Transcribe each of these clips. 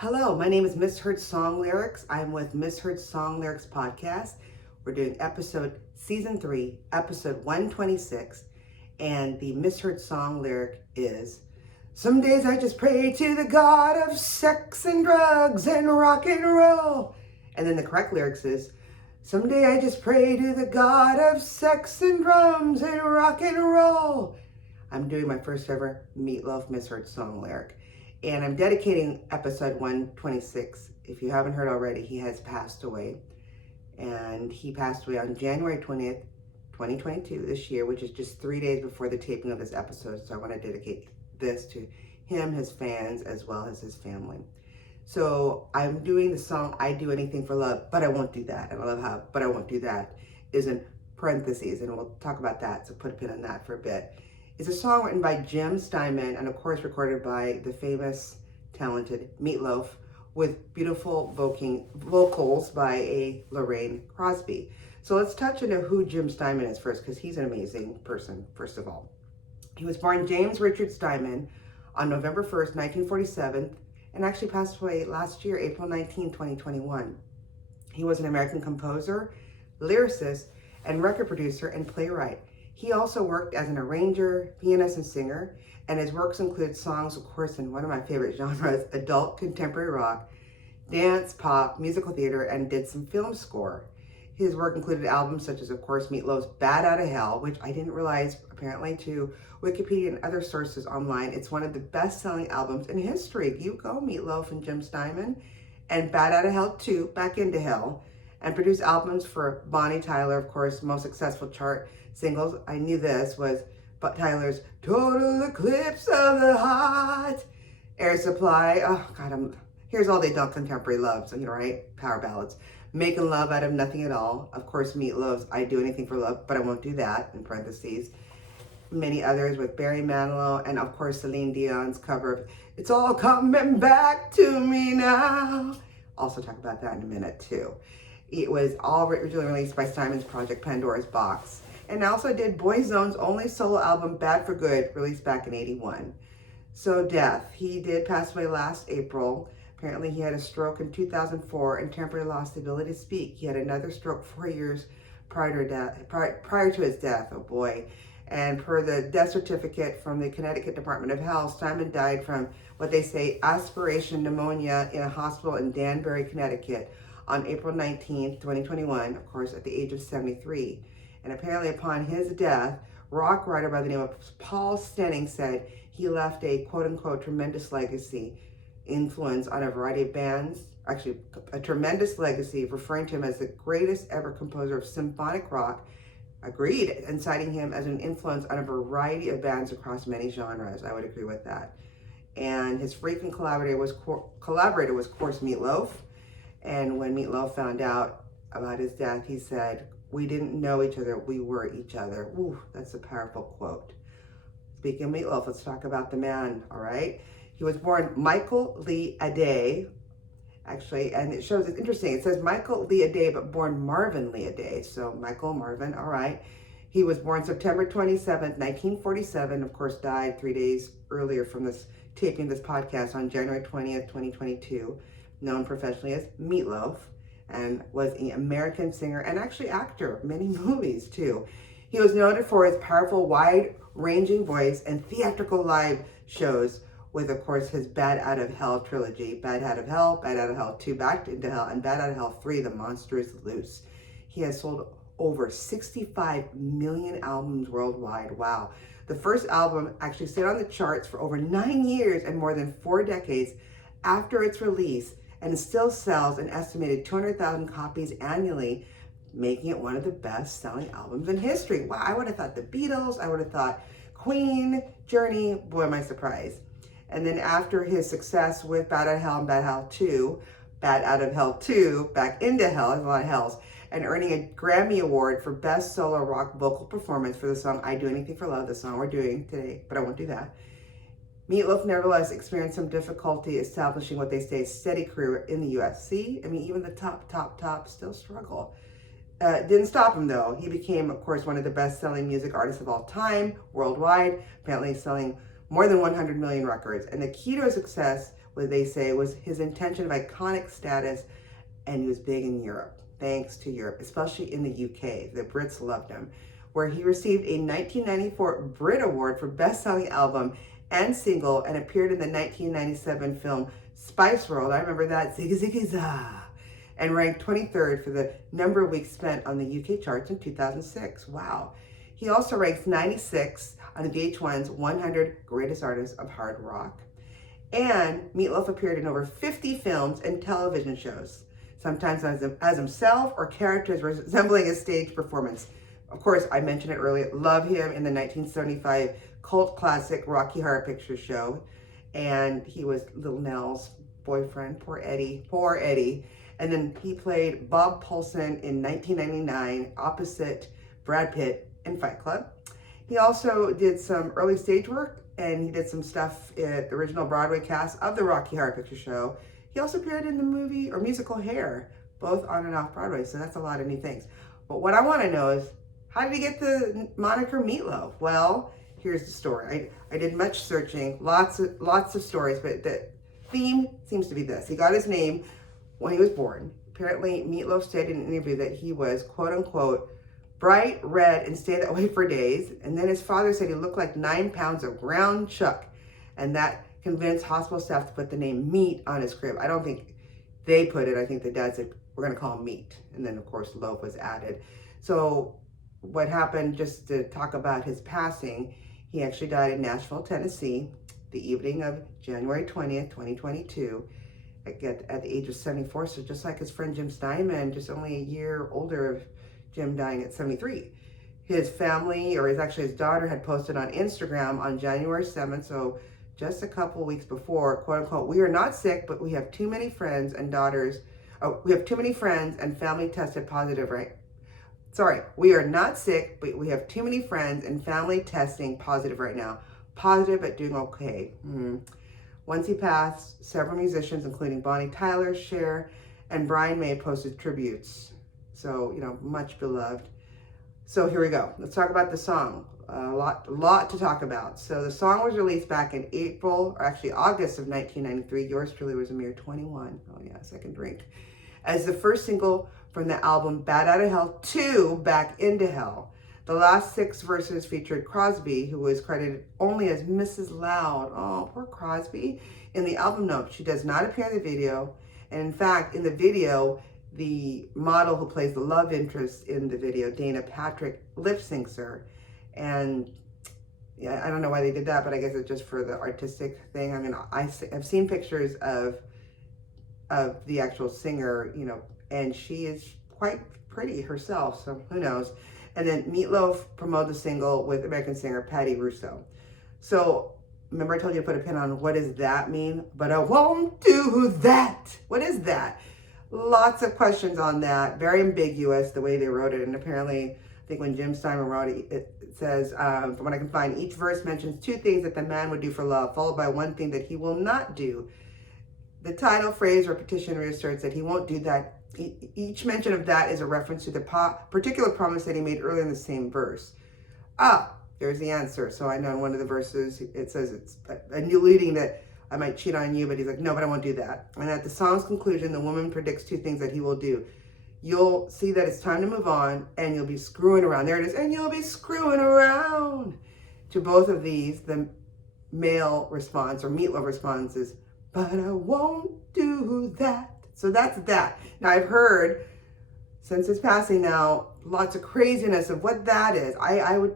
Hello, my name is Misheard Song Lyrics. I'm with Misheard Song Lyrics podcast. We're doing season 3, episode 126, and the misheard song lyric is, "Some days I just pray to the God of sex and drugs and rock and roll." And then the correct lyrics is, "Someday I just pray to the God of sex and drums and rock and roll." I'm doing my first ever Meat Loaf misheard song lyric. And I'm dedicating episode 126. If you haven't heard already, he has passed away. And he passed away on January 20th, 2022, this year, which is just 3 days before the taping of this episode. So I want to dedicate this to him, his fans, as well as his family. So I'm doing the song, "I Do Anything for Love, But I Won't Do That." And I love how "but I won't do that" is in parentheses, and we'll talk about that. So put a pin on that for a bit. It's a song written by Jim Steinman and of course recorded by the famous, talented Meat Loaf with beautiful vocals by a Lorraine Crosby. So let's touch into who Jim Steinman is first, because he's an amazing person, first of all. He was born James Richard Steinman on November 1st, 1947, and actually passed away last year, April 19, 2021. He was an American composer, lyricist, and record producer and playwright. He also worked as an arranger, pianist, and singer, and his works include songs, of course, in one of my favorite genres, adult contemporary rock, dance, pop, musical theater, and did some film score. His work included albums such as, of course, Meat Loaf's "Bad Out of Hell," which I didn't realize, apparently, to Wikipedia and other sources online, it's one of the best-selling albums in history. You go, Meat Loaf and Jim Steinman. And "Bad Out of Hell 2, Back Into Hell," and produced albums for Bonnie Tyler, of course, most successful chart singles. I knew this was Tyler's "Total Eclipse of the Heart," Air Supply. Oh God, here's all the adult contemporary loves, right? Power ballads. "Making Love Out of Nothing at All." Of course, Meat Loaf's "I Do Anything for Love, But I Won't Do That," in parentheses. Many others with Barry Manilow, and of course Celine Dion's cover of "It's All Coming Back to Me Now." Also talk about that in a minute too. It was all originally released by Simon's project Pandora's Box, and also did Boyzone's only solo album "Bad for Good," released back in '81. So death. He did pass away last April. Apparently he had a stroke in 2004 and temporarily lost the ability to speak. He had another stroke 4 years prior to his death. Oh boy. And per the death certificate from the Connecticut Department of Health, Simon died from what they say aspiration pneumonia in a hospital in Danbury, Connecticut on April 19th, 2021, of course, at the age of 73. And apparently upon his death, rock writer by the name of Paul Stenning said he left a quote-unquote tremendous legacy, influence on a variety of bands, actually a tremendous legacy, referring to him as the greatest ever composer of symphonic rock, agreed, and citing him as an influence on a variety of bands across many genres. I would agree with that. And his frequent collaborator was, of course, Meat Loaf. And when Meat Loaf found out about his death, he said, "We didn't know each other, we were each other." Ooh, that's a powerful quote. Speaking of Meat Loaf, let's talk about the man, all right? He was born Michael Lee Aday, actually, and it shows, it's interesting. It says Michael Lee Aday, but born Marvin Lee Aday. So Michael Marvin, all right. He was born September 27th, 1947. Of course, died 3 days earlier from this taping this podcast on January 20th, 2022. Known professionally as Meat Loaf, and was an American singer and actually actor of many movies too. He was noted for his powerful, wide-ranging voice and theatrical live shows with, of course, his "Bad Out of Hell" trilogy, "Bad Out of Hell," "Bad Out of Hell 2, Back Into Hell," and "Bad Out of Hell 3, The Monster Is Loose." He has sold over 65 million albums worldwide. Wow. The first album actually stayed on the charts for over 9 years and more than 4 decades after its release, and it still sells an estimated 200,000 copies annually, making it one of the best-selling albums in history. Wow, I would have thought the Beatles, I would have thought Queen, Journey, boy, am I surprised. And then after his success with "Bad Out of Hell" and "Bad Out of Hell 2, Back Into Hell," there's a lot of hells, and earning a Grammy Award for Best Solo Rock Vocal Performance for the song "I Do Anything for Love," the song we're doing today, but I won't do that. Meat Loaf nevertheless experienced some difficulty establishing what they say a steady career in the UFC. I mean, even the top still struggle. Didn't stop him though. He became, of course, one of the best-selling music artists of all time worldwide, apparently selling more than 100 million records. And the key to his success what they say was his intention of iconic status, and he was big in Europe, thanks to Europe, especially in the UK. The Brits loved him, where he received a 1994 Brit Award for Best-Selling Album and Single, and appeared in the 1997 film Spice World. I remember that, Ziggy Ziggy Za, and ranked 23rd for the number of weeks spent on the UK charts in 2006. Wow. He also ranks 96 on the VH1's 100 Greatest Artists of Hard Rock. And Meat Loaf appeared in over 50 films and television shows, sometimes as himself or characters resembling a stage performance. Of course, I mentioned it earlier, love him in the 1975 cult classic Rocky Horror Picture Show. And he was Little Nell's boyfriend, poor Eddie. And then he played Bob Paulson in 1999 opposite Brad Pitt in Fight Club. He also did some early stage work, and he did some stuff at the original Broadway cast of the Rocky Horror Picture Show. He also appeared in the movie or musical Hair, both on and off Broadway, so that's a lot of new things. But what I want to know is, how did he get the moniker Meat Loaf? Well, here's the story. I did much searching, lots of stories, but the theme seems to be this. He got his name when he was born. Apparently, Meat Loaf stated in an interview that he was, quote unquote, bright red and stayed that way for days. And then his father said he looked like 9 pounds of ground chuck. And that convinced hospital staff to put the name Meat on his crib. I don't think they put it. I think the dad said, we're going to call him Meat. And then, of course, Loaf was added. So what happened, just to talk about his passing, he actually died in Nashville, Tennessee, the evening of January 20th, 2022, at the age of 74. So just like his friend Jim Steinman, just only a year older of Jim dying at 73. His family, or his daughter, had posted on Instagram on January 7th, so just a couple weeks before, quote unquote, we are not sick, but we have too many friends and family tested positive, right? Sorry, we are not sick, but we have too many friends and family testing positive right now. Positive, but doing okay. Once he passed, several musicians, including Bonnie Tyler, Cher, and Brian May, posted tributes. So, much beloved. So here we go. Let's talk about the song. A lot to talk about. So the song was released back in August of 1993. Yours truly was a mere 21. Oh yeah, second drink. As the first single from the album Bad Out of Hell 2, Back Into Hell. The last 6 verses featured Crosby, who was credited only as Mrs. Loud. Oh, poor Crosby. In the album notes, she does not appear in the video. And in fact, in the video, the model who plays the love interest in the video, Dana Patrick, lip syncs her. And yeah, I don't know why they did that, but I guess it's just for the artistic thing. I mean, I've seen pictures of the actual singer, and she is quite pretty herself, so who knows. And then Meat Loaf promoted the single with American singer Patty Russo. So remember I told you to put a pin on what does that mean? But I won't do that. What is that? Lots of questions on that. Very ambiguous the way they wrote it. And apparently, I think when Jim Steinman wrote it, it says, from what I can find, each verse mentions 2 things that the man would do for love, followed by 1 thing that he will not do. The title phrase repetition reasserts that he won't do that. Each mention of that is a reference to the particular promise that he made earlier in the same verse. There's the answer. So I know in one of the verses, it says it's alluding that I might cheat on you, but he's like, no, but I won't do that. And at the song's conclusion, the woman predicts 2 things that he will do. You'll see that it's time to move on, and you'll be screwing around. There it is. And you'll be screwing around. To both of these, the male response, or Meat Loaf response, is, but I won't do that. So that's that. Now, I've heard, since his passing now, lots of craziness of what that is. I would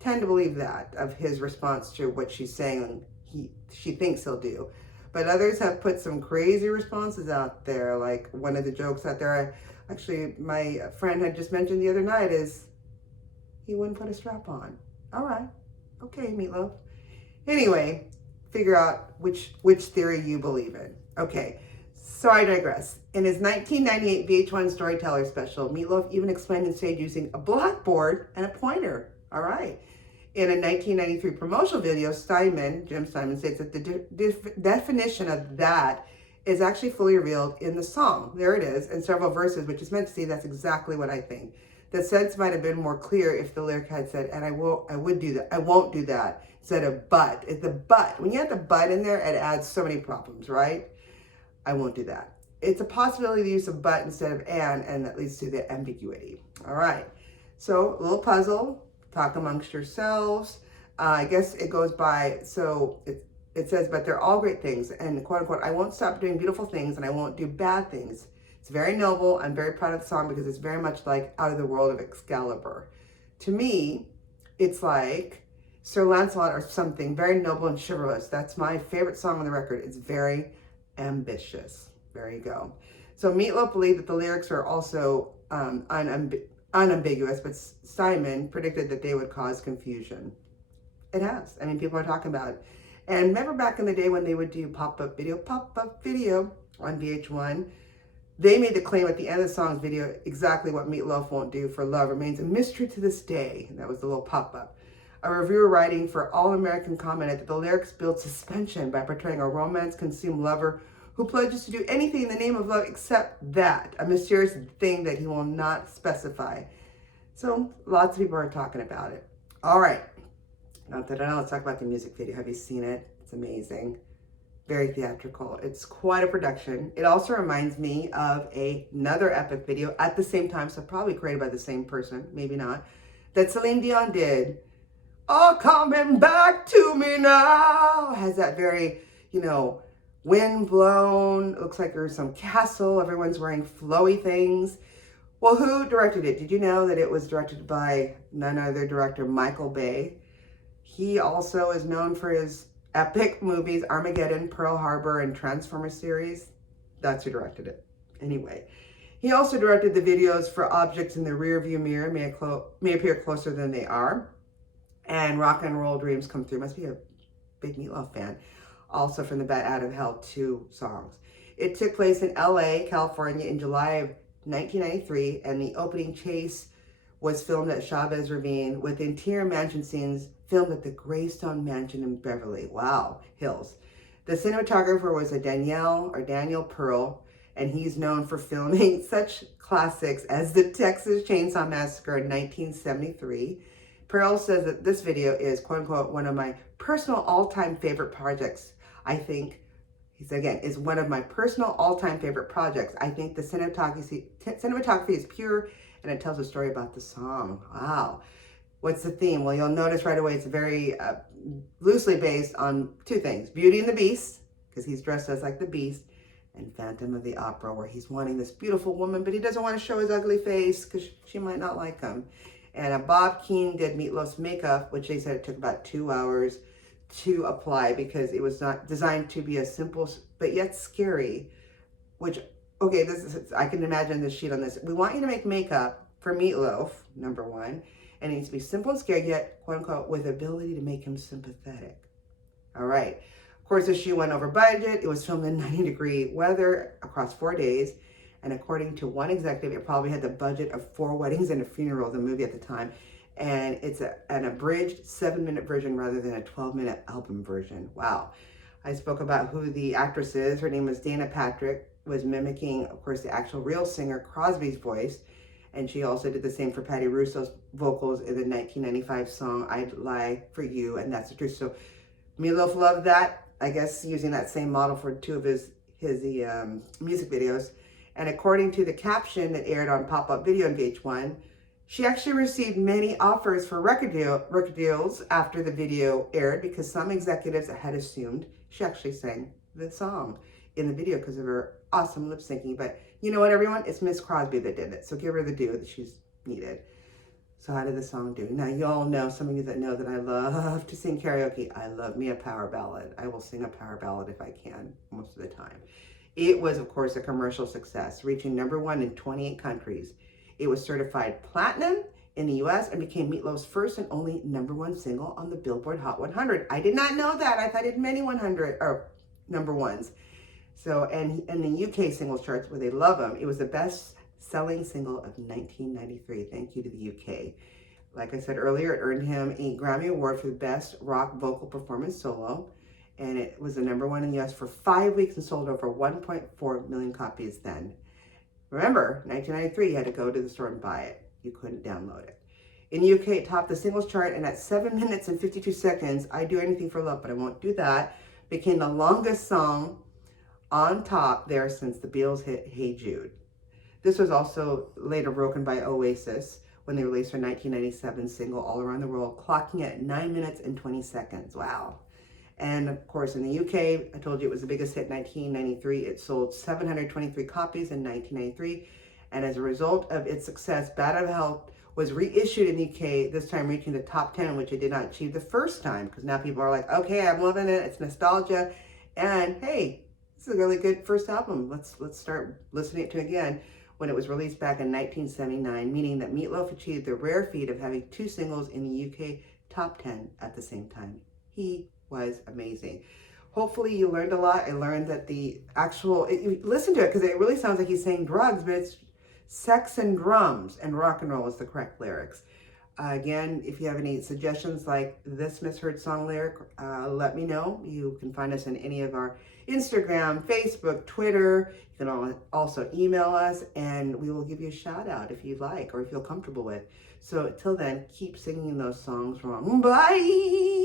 tend to believe that, of his response to what she's saying she thinks he'll do. But others have put some crazy responses out there. Like one of the jokes out there, actually my friend had just mentioned the other night, is he wouldn't put a strap on. All right. Okay, Meat Loaf. Anyway, figure out which theory you believe in. Okay, so I digress. In his 1998 VH1 Storyteller special, Meat Loaf even explained the stage using a blackboard and a pointer. All right. In a 1993 promotional video, Jim Steinman, states that the definition of that is actually fully revealed in the song. There it is, in several verses, which is meant to say that's exactly what I think. The sense might have been more clear if the lyric had said, and I won't do that, instead of but. It's the but. When you have the but in there, it adds so many problems, right? I won't do that. It's a possibility to use a but instead of and that leads to the ambiguity. All right. So a little puzzle. Talk amongst yourselves. I guess it goes by, so it says, but they're all great things. And quote unquote, I won't stop doing beautiful things and I won't do bad things. It's very noble. I'm very proud of the song because it's very much like Out of the World of Excalibur. To me, it's like Sir Lancelot or something, very noble and chivalrous. That's my favorite song on the record. It's very ambitious. There you go. So Meat Loaf believed that the lyrics are also unambiguous, but Simon predicted that they would cause confusion. It has. I mean, people are talking about it. And remember back in the day when they would do pop-up video on VH1, they made the claim at the end of the song's video exactly what Meat Loaf won't do for love remains a mystery to this day. And that was the little pop-up. A reviewer writing for All American commented that the lyrics build suspension by portraying a romance-consumed lover who pledges to do anything in the name of love except that, a mysterious thing that he will not specify. So lots of people are talking about it. All right. Not that I know, let's talk about the music video. Have you seen it? It's amazing. Very theatrical. It's quite a production. It also reminds me of another epic video at the same time, so probably created by the same person, maybe not, that Celine Dion did. Oh, coming back to me now. Has that very, wind blown. It looks like there's some castle. Everyone's wearing flowy things. Well, who directed it? Did you know that it was directed by none other director, Michael Bay? He also is known for his epic movies, Armageddon, Pearl Harbor, and Transformers series. That's who directed it. Anyway, he also directed the videos for Objects in the Rearview Mirror may appear closer than they are, and Rock and Roll Dreams Come Through. Must be a big Meat Loaf fan. Also from the Bat Out of Hell 2 songs. It took place in LA, California in July of 1993, and the opening chase was filmed at Chavez Ravine with interior mansion scenes filmed at the Greystone Mansion in Beverly Hills. The cinematographer was Daniel Pearl, and he's known for filming such classics as the Texas Chainsaw Massacre in 1973. Pearl says that this video is, quote unquote, one of my personal all-time favorite projects. I think, he said again, is one of my personal all-time favorite projects. I think the cinematography is pure and it tells a story about the song. Wow. What's the theme? Well, you'll notice right away it's very loosely based on two things. Beauty and the Beast, because he's dressed as like the Beast, and Phantom of the Opera, where he's wanting this beautiful woman, but he doesn't want to show his ugly face because she might not like him. And Bob Keane did Meat Loaf's makeup, which they said it took about 2 hours to apply because it was not designed to be a simple but yet scary, which, okay, I can imagine this sheet on this. We want you to make makeup for Meat Loaf, number one, and it needs to be simple and scary, yet, quote unquote, with ability to make him sympathetic. All right. Of course, the shoot went over budget. It was filmed in 90-degree weather across 4 days. And according to one executive, it probably had the budget of 4 weddings and a funeral, the movie at the time. And it's an abridged 7-minute version rather than a 12-minute album version. Wow. I spoke about who the actress is. Her name was Dana Patrick, was mimicking, of course, the actual real singer Crosby's voice. And she also did the same for Patty Russo's vocals in the 1995 song, I'd Lie for You, and That's the Truth. So Meat Loaf loved that, I guess, using that same model for 2 of his music videos. And according to the caption that aired on pop-up video on VH1, she actually received many offers for record deals after the video aired because some executives had assumed she actually sang the song in the video because of her awesome lip syncing. But you know what, everyone? It's Miss Crosby that did it. So give her the due that she's needed. So how did the song do? Now, you all know, some of you that know that I love to sing karaoke. I love me a power ballad. I will sing a power ballad if I can, most of the time. It was, of course, a commercial success, reaching #1 in 28 countries. It was certified platinum in the US and became Meat Loaf's first and only #1 single on the Billboard Hot 100. I did not know that. I thought it had many 100 or #1s. So, and in the UK singles charts where they love him, it was the best-selling single of 1993. Thank you to the UK. Like I said earlier, it earned him a Grammy Award for the Best Rock Vocal Performance Solo. And it was the #1 in the US for 5 weeks and sold over 1.4 million copies then. Remember, 1993, you had to go to the store and buy it. You couldn't download it. In the UK, it topped the singles chart, and at 7 minutes and 52 seconds, I Do Anything for Love, But I Won't Do That, became the longest song on top there since the Beatles hit Hey Jude. This was also later broken by Oasis when they released their 1997 single All Around the World, clocking at 9 minutes and 20 seconds. Wow. And of course, in the UK, I told you it was the biggest hit in 1993. It sold 723 copies in 1993. And as a result of its success, Bad Out of Hell was reissued in the UK, this time reaching the top 10, which it did not achieve the first time, because now people are like, okay, I'm loving it. It's nostalgia. And hey, this is a really good first album. Let's start listening to it again. When it was released back in 1979, meaning that Meat Loaf achieved the rare feat of having 2 singles in the UK top 10 at the same time. He was amazing. Hopefully you learned a lot. I learned that the actual, listen to it because it really sounds like he's saying drugs, but it's sex and drums and rock and roll is the correct lyrics. Again, if you have any suggestions like this misheard song lyric, let me know. You can find us in any of our Instagram, Facebook, Twitter. You can also email us, and we will give you a shout out if you'd like or if you feel comfortable with. So till then, keep singing those songs wrong. Bye!